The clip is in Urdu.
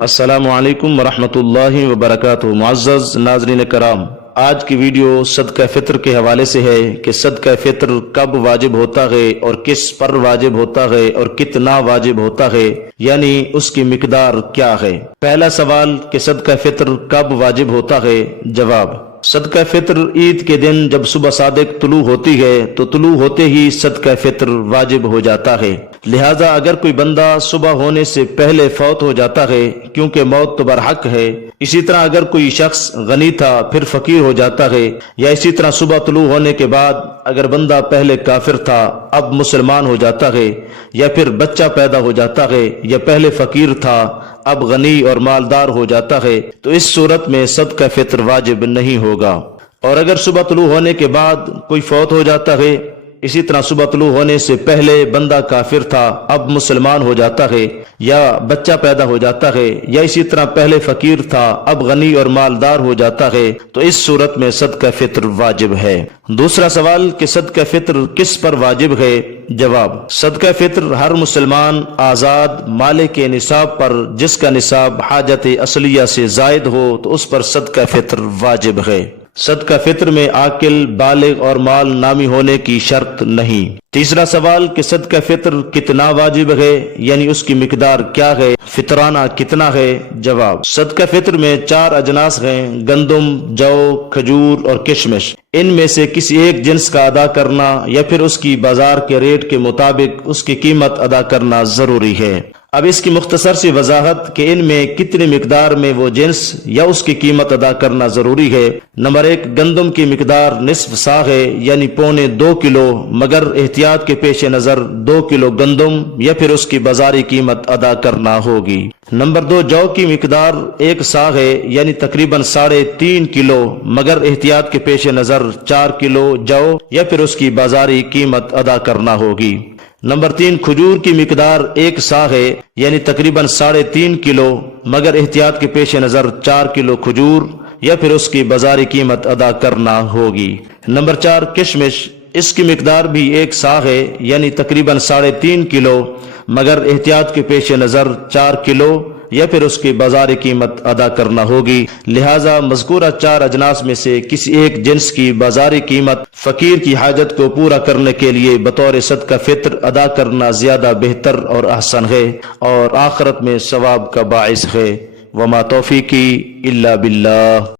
السلام علیکم ورحمۃ اللہ وبرکاتہ۔ معزز ناظرین کرام، آج کی ویڈیو صدقہ فطر کے حوالے سے ہے کہ صدقہ فطر کب واجب ہوتا ہے اور کس پر واجب ہوتا ہے اور کتنا واجب ہوتا ہے، یعنی اس کی مقدار کیا ہے۔ پہلا سوال کہ صدقہ فطر کب واجب ہوتا ہے۔ جواب: صدقہ فطر عید کے دن جب صبح صادق طلوع ہوتی ہے تو طلوع ہوتے ہی صدقہ فطر واجب ہو جاتا ہے۔ لہذا اگر کوئی بندہ صبح ہونے سے پہلے فوت ہو جاتا ہے، کیونکہ موت تو برحق ہے، اسی طرح اگر کوئی شخص غنی تھا پھر فقیر ہو جاتا ہے، یا اسی طرح صبح طلوع ہونے کے بعد اگر بندہ پہلے کافر تھا اب مسلمان ہو جاتا ہے، یا پھر بچہ پیدا ہو جاتا ہے، یا پہلے فقیر تھا اب غنی اور مالدار ہو جاتا ہے، تو اس صورت میں صدقہ فطر واجب نہیں ہوگا۔ اور اگر صبح طلوع ہونے کے بعد کوئی فوت ہو جاتا ہے، اسی طرح صبح طلوع ہونے سے پہلے بندہ کافر تھا اب مسلمان ہو جاتا ہے، یا بچہ پیدا ہو جاتا ہے، یا اسی طرح پہلے فقیر تھا اب غنی اور مالدار ہو جاتا ہے، تو اس صورت میں صدقہ فطر واجب ہے۔ دوسرا سوال کہ صدقہ فطر کس پر واجب ہے۔ جواب: صدقہ فطر ہر مسلمان آزاد مالک کے نصاب پر جس کا نصاب حاجت اصلیہ سے زائد ہو تو اس پر صدقہ فطر واجب ہے۔ صدقہ فطر میں عاقل، بالغ اور مال نامی ہونے کی شرط نہیں۔ تیسرا سوال کہ صدقہ فطر کتنا واجب ہے، یعنی اس کی مقدار کیا ہے، فطرانہ کتنا ہے۔ جواب: صدقہ فطر میں 4 اجناس ہیں: گندم، جو، کھجور اور کشمش۔ ان میں سے کسی ایک جنس کا ادا کرنا یا پھر اس کی بازار کے ریٹ کے مطابق اس کی قیمت ادا کرنا ضروری ہے۔ اب اس کی مختصر سی وضاحت کہ ان میں کتنی مقدار میں وہ جنس یا اس کی قیمت ادا کرنا ضروری ہے۔ نمبر 1، گندم کی مقدار نصف صاع ہے، یعنی پونے 2 کلو، مگر احتیاط کے پیش نظر 2 کلو گندم یا پھر اس کی بازاری قیمت ادا کرنا ہوگی۔ نمبر 2، جو کی مقدار 1 صاع ہے، یعنی تقریباً 3.5 کلو، مگر احتیاط کے پیش نظر 4 کلو جو یا پھر اس کی بازاری قیمت ادا کرنا ہوگی۔ نمبر 3، کھجور کی مقدار 1 صاع ہے، یعنی تقریباً 3.5 کلو، مگر احتیاط کے پیش نظر 4 کلو کھجور یا پھر اس کی بازاری قیمت ادا کرنا ہوگی۔ نمبر 4، کشمش، اس کی مقدار بھی 1 صاع ہے، یعنی تقریباً 3.5 کلو، مگر احتیاط کے پیش نظر 4 کلو یا پھر اس کی بازاری قیمت ادا کرنا ہوگی۔ لہٰذا مذکورہ 4 اجناس میں سے کسی ایک جنس کی بازاری قیمت فقیر کی حاجت کو پورا کرنے کے لیے بطور صدقہ فطر ادا کرنا زیادہ بہتر اور احسن ہے اور آخرت میں ثواب کا باعث ہے۔ وما توفیقی الا باللہ۔